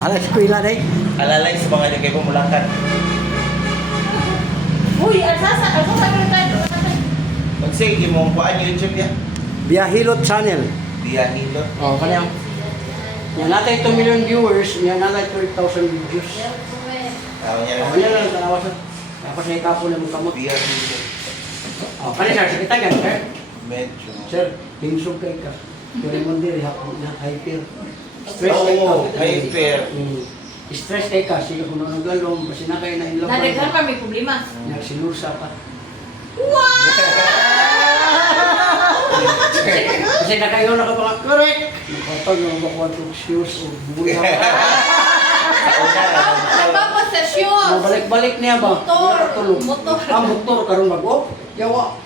Alas eskwela day. Alalay sa mga nagay pumulakan. Uy, asasa, ako tayo. Magsige mo kuan YouTube ya. Biyahilot channel. Dia hilot. Oh, kanang. Yan natin 2 million viewers, yan natin 30,000 views. Tawag niya Oh, yan lang tanawa sa. Tapos ay kapo na mong kamot. Dia hilot. Oh, kanina sir, sakita gan sir. Medyo. Sir, tinsog kay ka. Pero mo diri hapon na hyper. Stress kay ka. Oo, hyper. Stress kay ka, sige kung ano galong, kasi na kayo na in love. Nadaghan pa may problema. Nagsilusa pa. Wow! Kasi na kayo nakapaka, correct! Nakatag ng bakuan ng shoes o buya. Nagpapos sa shoes. Mabalik-balik niya ba? Motor. Tulog. Motor. Ah, motor karon bago? Yawa.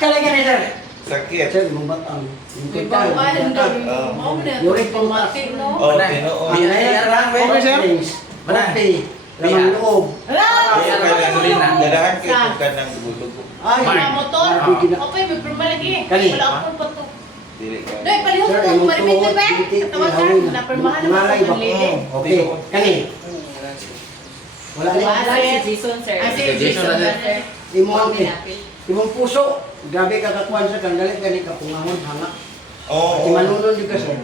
Kalaga ni sir. Sakit. Sir, mabatang. May bawal daw. Oh. Yurik pang mas. Oh, Pinoo. Ang nayarang Mati. Lamang loob. Kaya ka Wala. lang dadahan kay kung ka ng dugo. Ay, Mga motor. Mabigyan na. Okay, may problema lagi. Kani? Wala akong pato. Dili ka. Doy, palihog Sir, ko. imong Maripit tuwod, ba? biti, Katawagan. ihawin. Napirmahan naman Malay sa ba? lili. Okay. Kani? Wala ni. Wala si Jason, sir. Ah, si Jason, Jason, sir. Imo ang imong puso. Grabe ka kakuan sa kang galit gani ka pungahon hanga. Oo. Di manunod jud ka sir.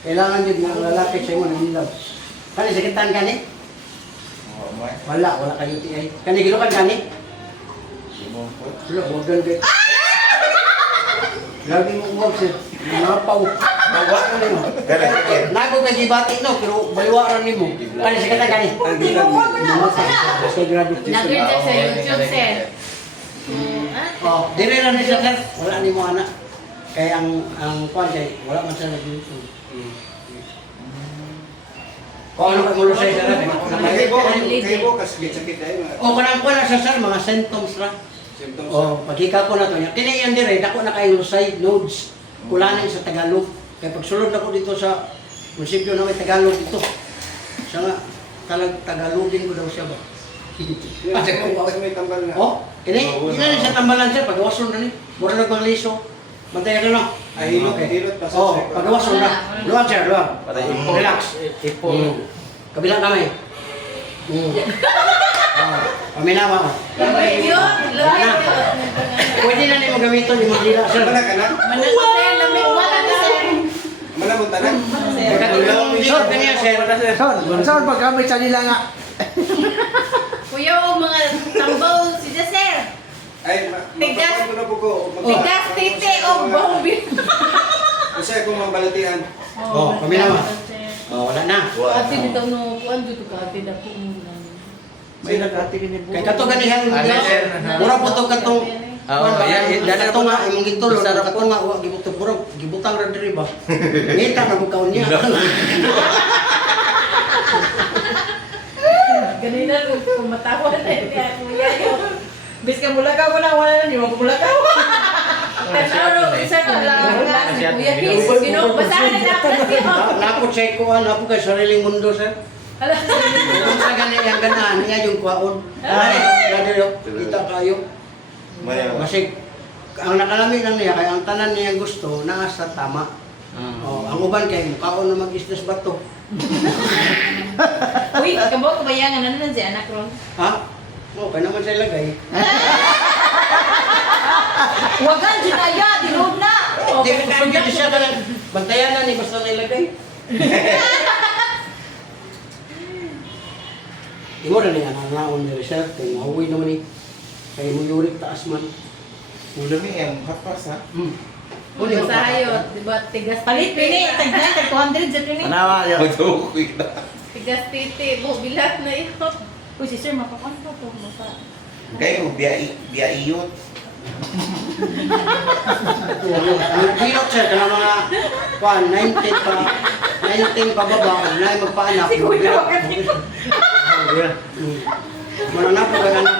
Kailangan jud nga lalaki sa imo na love. Kani sakitan gani? Oo, man. Wala kayo ti ay. Kani gilukan gani? Simong po. Wala bodan kay. Grabe mo uwag sir. Napaw. Bawa ka nimo. Dala sakit. Nago kay gibati no pero baliwaran nimo. Kani sakitan gani? Kasi grabe. Nag-reject sa YouTube, sir. Oh, dire ra ni sir. Wala nimo anak. Kay ang kwan kay wala man sa nag-YouTube. Kung ano ka mulo sa isa natin, Kayo kasi sakit tayo mga o kanang ko na sa sir, mga symptoms ra. symptoms. O, pagkika ko na to niya. Kini yan dire, dako na kayo side nodes. Kulanin sa Tagalog. Kaya pagsulod ako dito sa munisipyo na may Tagalog dito. Siya nga, Tagalogin ko daw siya ba? Kasi may tambal na. Oh, kini, ina siya tambalan sir, pagawason na ni. Mura nagpangliso. Bantay ka na. Ay, hilot pa sa Oh, second. pagawason na. Luwag sir, luwag. Relax. Kabilang kamay. Paminawa ko. Lamig yun. Lamig yun. Pwede na ni mo gamiton, di mo dila sir. Wala ka na? Mana ko, sir. Lamig. Wala na, sir. Malabot na? Katulong dito kaniya sir. Saan pagkamit sa nila nga? Kuya, o mga tambaw si sir. Ay, Tigas. ko na po ko. Tigas, titi, o bombi. Kasi ako mabalatihan. Oh, paminawa. Oh, wala na. Ate, dito no, kuan dito ka, ate na po muna. May nagkatingin ni Kay kato ganihan. Mura po to katong dana to nga imong gitulo sa kato nga wa gibutang puro gibutang ra diri ba. Ngita na mo kaon niya. Ganina, kumatawa na niya, kuya yun. Bis ka mulakaw ko na, wala na, di mo kumulakaw. Pero, isa ka lang, kuya, bis, basahan na ako. Napot sa ikuan, napot kay sariling mundo sir. Alam mo, Kung sa gani ang ganaan niya yung kwaon. Ay, dadyo kita kayo. Mayawa. Kasi ang nakalami lang niya kaya ang tanan niya gusto naa sa tama. Oh, ang uban kay mukaon na mag-isdas bato. uy, kabaw, kabayangan, ano na si anak ron? Ha? Oh, kaya naman siya ilagay. Wagan, ginaya, dinod na. Hindi ko sugid siya ka lang. Bantayan na ni basta nailagay. Imo na niya nangaon ni Richard kay mahuwi naman ni. Kay mo yurik taas man. Ulo mi ang kapas ha. Uli ba? Masayot, di ba, tigas palit, pini, tagdan, tag 200 dyan pini. Panawa yun. Magtukoy na. Tigas titi, bilat na iyo. Uy, si sir, mapakon pa to, mapa. Kayo biyaiyot. Ang pilot sir kana mga kuan 19 pa baba na magpaanak. Si Kuya, bakit Mana na po kaya anak.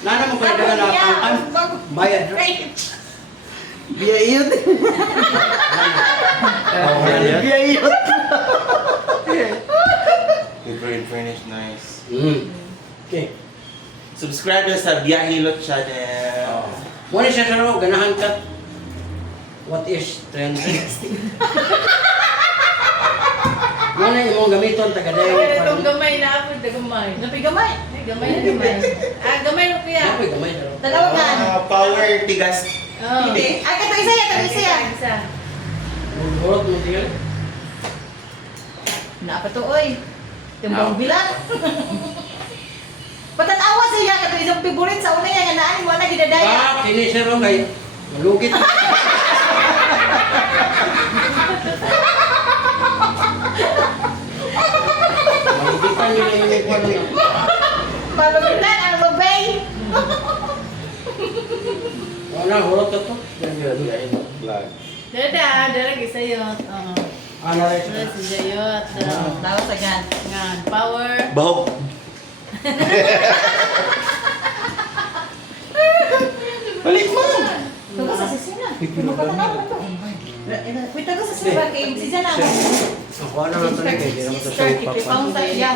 Nana mo kaya dagan ang bayad. Biyayot. Biyayot. Favorite finish nice. Okay. Subscribe na sa Biyahilot channel. Muna siya sa ro ganahan ka. What is trend? Ano yung imong gamiton taga-day? Itong gamay na ako, gamay. Napigamay. Ay, gamay na gamay. Ah, gamay mo kuya. Apoy gamay na. Dalawagan. Power tigas. Oh. Hindi. Ay, kato isa yan, kato isa yan. Isa. Hulot mo tinggal. Napa to, oy. Timbang bilang. Patanawa siya, kato isang favorite sa una yan, naan, wala gidadaya. Ah, kini sir kay malugit. Malugitan nyo na yung ikuan na. Malugitan ang babay. Wala, hulot ka to. Vlog. Dada gisayot. Oo. Ano rin Dada si Jayot. Tawa sa gan. Ngan, power. Bahog. Balik mo! Tago sa sisina. Magpatanawa to. Wait, tago sa sisina. Kay si Jana. Ako ano lang talaga, hindi naman ito sa Sister, upap. ikipaw sa iya.